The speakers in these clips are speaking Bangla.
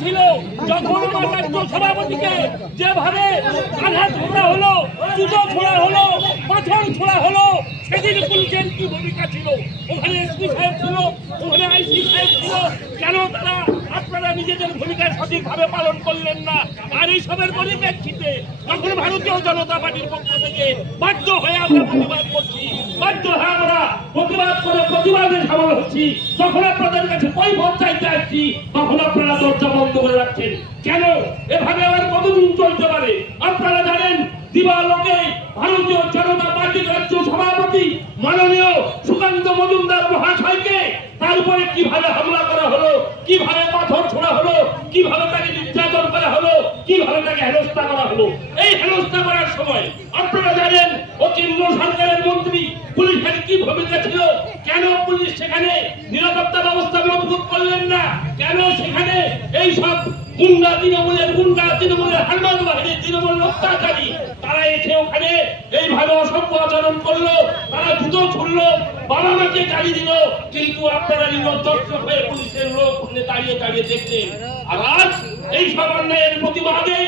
ছিল, যখন আমার রাজ্য সভাপতিকে যেভাবে আঘাত ছোড়া হলো, জুতো ছোড়া হলো, পাথর ছোড়া হলো, সেদিন পুলিশের কি ভূমিকা ছিল। ওখানে এসপি সাহেব ছিল, ওখানে আইসি সাহেব ছিল। কেন তারা আপনারা নিজেদের ভূমিকা সঠিকভাবে পালন করলেন না? আর এই সবের পরিপ্রেক্ষিতে তখন ভারতীয় জনতা পার্টির পক্ষ থেকে বাধ্য হয়ে আমরা প্রতিবাদ করছি। বাধ্য হয়ে আমরা প্রতিবাদ করে প্রতিবাদে সামল হচ্ছি তখন আপনাদের কাছে কৈফত চাইতে আসছি, তখন আপনারা দরজা বন্ধ করে রাখছেন। কেন? এভাবে আর কতদিন চলতে পারে? আপনারা জানেন দিবালোকে ভারতীয় জনতা পার্টির রাজ্য সভাপতি, মাননীয় সুকান্ত মজুমদার মহাশয়কে তার কীভাবে হামলা করা হলো, কীভাবে পাথর ছোড়া হলো, কীভাবে তাকে নির্যাতন করা হলো, কীভাবে তাকে হেনস্থা করা হলো, এই হেনস্থা করার সময় আপনারা জানেন ও কেন্দ্র সরকারের মন্ত্রী পুলিশের কি ভূমিকা ছিল? কেন পুলিশ সেখানে নিরাপত্তা ব্যবস্থা মজবুত করলেন না? কেন সেখানে এই সব গুন্ডা তৃণমূলের গুন্ডা তৃণমূলের হান্ডান বাহিনী তৃণমূল অত্যাচারী তারা এসে ওখানে এইভাবে অসভ্য আচরণ করল, তারা জুতো ছুড়লো বাবা মাকে গাড়ি দিল, কিন্তু আপনারা নিরব দর্শক হয়ে পুলিশের লোক দাঁড়িয়ে দাঁড়িয়ে দেখছেন আর আজ এই সব অন্যায়ের প্রতিবাদে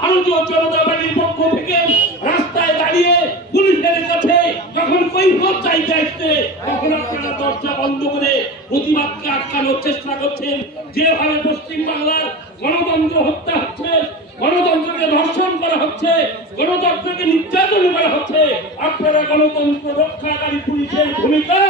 ভারতীয় জনতা পার্টির পক্ষ থেকে রাস্তায় দাঁড়িয়ে পুলিশের কাছে যখন কৈফত চাইতে আসছে, তখন আপনারা দরজা বন্ধ করে প্রতিবাদকে আটকানোর চেষ্টা করছেন। যেভাবে পশ্চিম বাংলার গণতন্ত্র হত্যা হচ্ছে, গণতন্ত্রকে ধর্ষণ করা হচ্ছে, গণতন্ত্রকে নির্যাতন করা হচ্ছে, আপনারা গণতন্ত্র রক্ষাকারী পুলিশের ভূমিকা